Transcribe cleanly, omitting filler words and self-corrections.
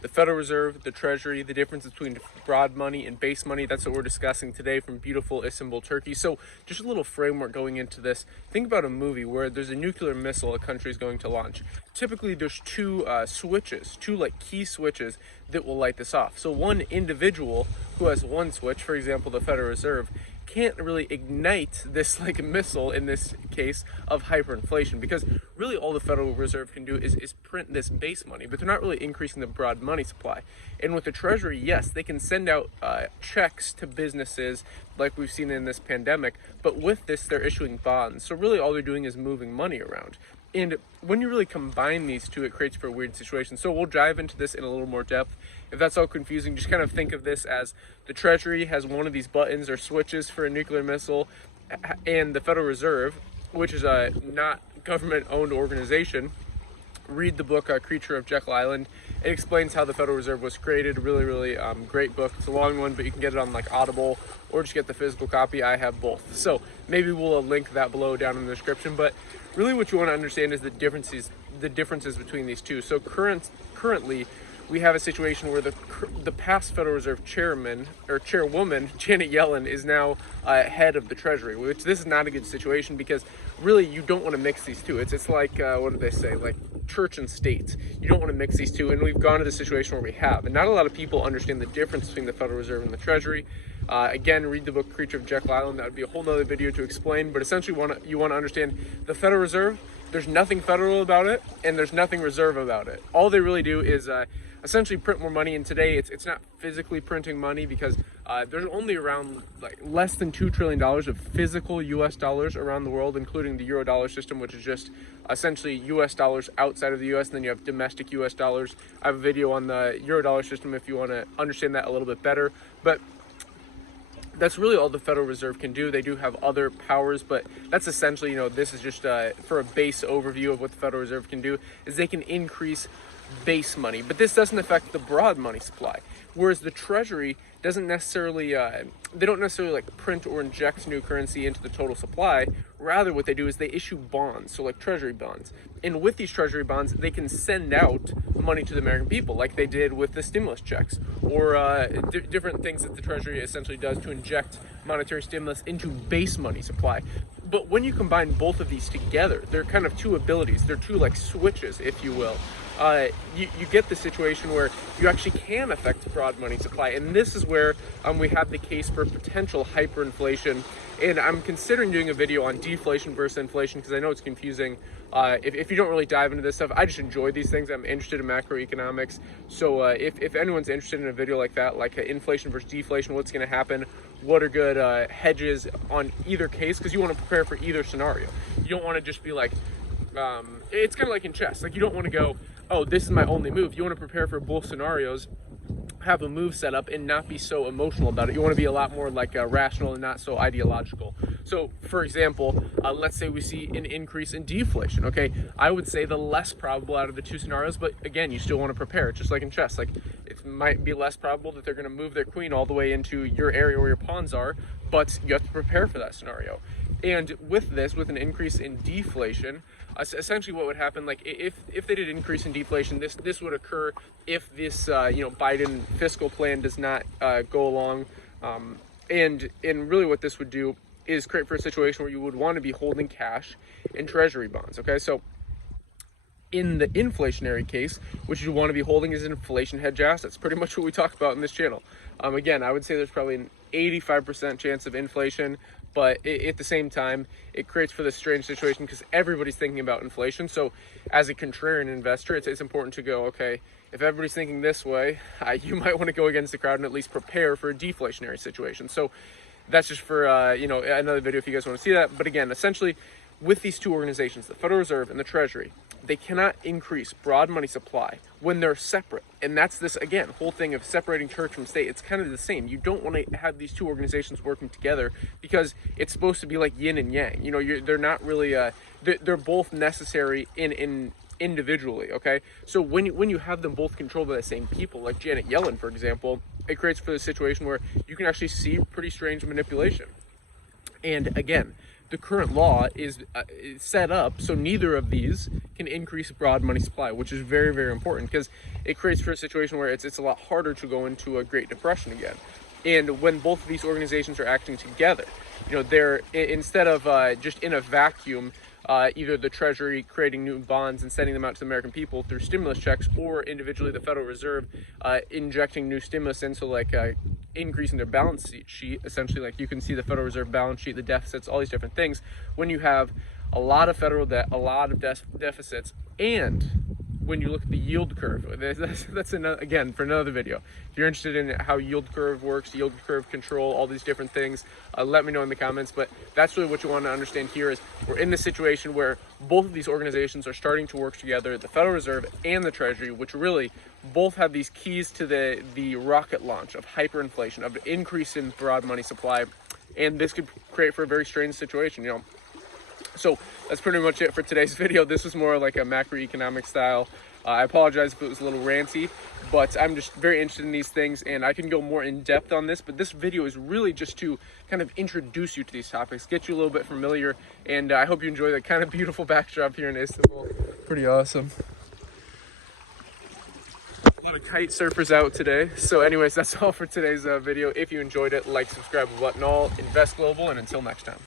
the Federal Reserve, the Treasury, the difference between broad money and base money. That's what we're discussing today from beautiful Istanbul, Turkey. So just a little framework going into this. Think about a movie where there's a nuclear missile a country is going to launch. Typically there's two switches, two like key switches that will light this off. So one individual who has one switch, for example, the Federal Reserve, can't really ignite this like missile in this case of hyperinflation, because really all the Federal Reserve can do is print this base money, but they're not really increasing the broad money supply. And with the Treasury, yes, they can send out checks to businesses like we've seen in this pandemic, but with this they're issuing bonds. So really all they're doing is moving money around. And when you really combine these two, it creates for a weird situation. So we'll dive into this in a little more depth. If that's all confusing, just kind of think of this as the Treasury has one of these buttons or switches for a nuclear missile, and the Federal Reserve, which is a not government-owned organization. Read the book Creature of Jekyll Island. It explains how the Federal Reserve was created. Really great book. It's a long one, but you can get it on like Audible or just get the physical copy. I have both, so maybe we'll link that below down in the description. But really what you want to understand is the differences between these two. So currently we have a situation where the past Federal Reserve chairman or chairwoman, Janet Yellen, is now head of the Treasury, which this is not a good situation, because really you don't want to mix these two. It's like, what do they say, like church and state. You don't want to mix these two, and we've gone to the situation where we have. And not a lot of people understand the difference between the Federal Reserve and the Treasury. Again, read the book Creature of Jekyll Island. That would be a whole nother video to explain, but essentially you want to understand the Federal Reserve. There's nothing federal about it, and there's nothing reserve about it. All they really do is essentially print more money. And today it's not physically printing money, because there's only around like less than $2 trillion of physical US dollars around the world, including the euro dollar system, which is just essentially US dollars outside of the US, and then you have domestic US dollars. I have a video on the euro dollar system if you want to understand that a little bit better. But that's really all the Federal Reserve can do. They do have other powers, but that's essentially, this is just for a base overview of what the Federal Reserve can do, is they can increase base money, but this doesn't affect the broad money supply. Whereas the Treasury doesn't necessarily, they don't necessarily like print or inject new currency into the total supply. Rather, what they do is they issue bonds, so like Treasury bonds. And with these Treasury bonds, they can send out money to the American people, like they did with the stimulus checks, or different things that the Treasury essentially does to inject monetary stimulus into base money supply. But when you combine both of these together, they're kind of two abilities. They're two like switches, if you will. You get the situation where you actually can affect broad money supply. And this is where we have the case for potential hyperinflation. And I'm considering doing a video on deflation versus inflation, because I know it's confusing. If you don't really dive into this stuff, I just enjoy these things. I'm interested in macroeconomics. So if anyone's interested in a video like that, like inflation versus deflation, what's going to happen, what are good hedges on either case, because you want to prepare for either scenario. You don't want to just be like, it's kind of like in chess. Like you don't want to go, oh, this is my only move. You want to prepare for both scenarios, have a move set up, and not be so emotional about it. You want to be a lot more like rational and not so ideological. So for example, let's say we see an increase in deflation. Okay, I would say the less probable out of the two scenarios, but again, you still want to prepare, just like in chess. Like it might be less probable that they're going to move their queen all the way into your area where your pawns are, but you have to prepare for that scenario. And with this, with an increase in deflation, essentially what would happen, like if they did increase in deflation, this would occur if this Biden fiscal plan does not go along, and really what this would do is create for a situation where you would want to be holding cash in Treasury bonds. Okay, so in the inflationary case, what you want to be holding is inflation hedge assets, pretty much what we talk about in this channel. Again, I would say there's probably an 85% chance of inflation, but at the same time, it creates for this strange situation because everybody's thinking about inflation. So as a contrarian investor, it's important to go, okay, if everybody's thinking this way, you might want to go against the crowd and at least prepare for a deflationary situation. So that's just for, another video if you guys want to see that. But again, essentially, with these two organizations, the Federal Reserve and the Treasury, they cannot increase broad money supply when they're separate. And that's this, again, whole thing of separating church from state. It's kind of the same. You don't want to have these two organizations working together because it's supposed to be like yin and yang. They're not really, they're both necessary in individually, okay? So when you have them both controlled by the same people, like Janet Yellen, for example, it creates for the situation where you can actually see pretty strange manipulation. And again, the current law is set up so neither of these can increase broad money supply, which is very, very important because it creates for a situation where it's a lot harder to go into a Great Depression again. And when both of these organizations are acting together, they're, instead of just in a vacuum, either the Treasury creating new bonds and sending them out to the American people through stimulus checks, or individually the Federal Reserve injecting new stimulus into increasing their balance sheet. Essentially, like you can see the Federal Reserve balance sheet, the deficits, all these different things. When you have a lot of federal debt, a lot of deficits, and when you look at the yield curve, that's another, again, for another video. If you're interested in how yield curve works, yield curve control, all these different things, let me know in the comments. But that's really what you want to understand here is we're in this situation where both of these organizations are starting to work together, the Federal Reserve and the Treasury, which really both have these keys to the rocket launch of hyperinflation, of an increase in broad money supply. And this could create for a very strange situation, So that's pretty much it for today's video. This was more like a macroeconomic style. I apologize if it was a little ranty, but I'm just very interested in these things and I can go more in depth on this. But this video is really just to kind of introduce you to these topics, get you a little bit familiar, and I hope you enjoy the kind of beautiful backdrop here in Istanbul. Pretty awesome. A lot of kite surfers out today. So anyways, that's all for today's video. If you enjoyed it, like, subscribe, button all, invest global, and until next time.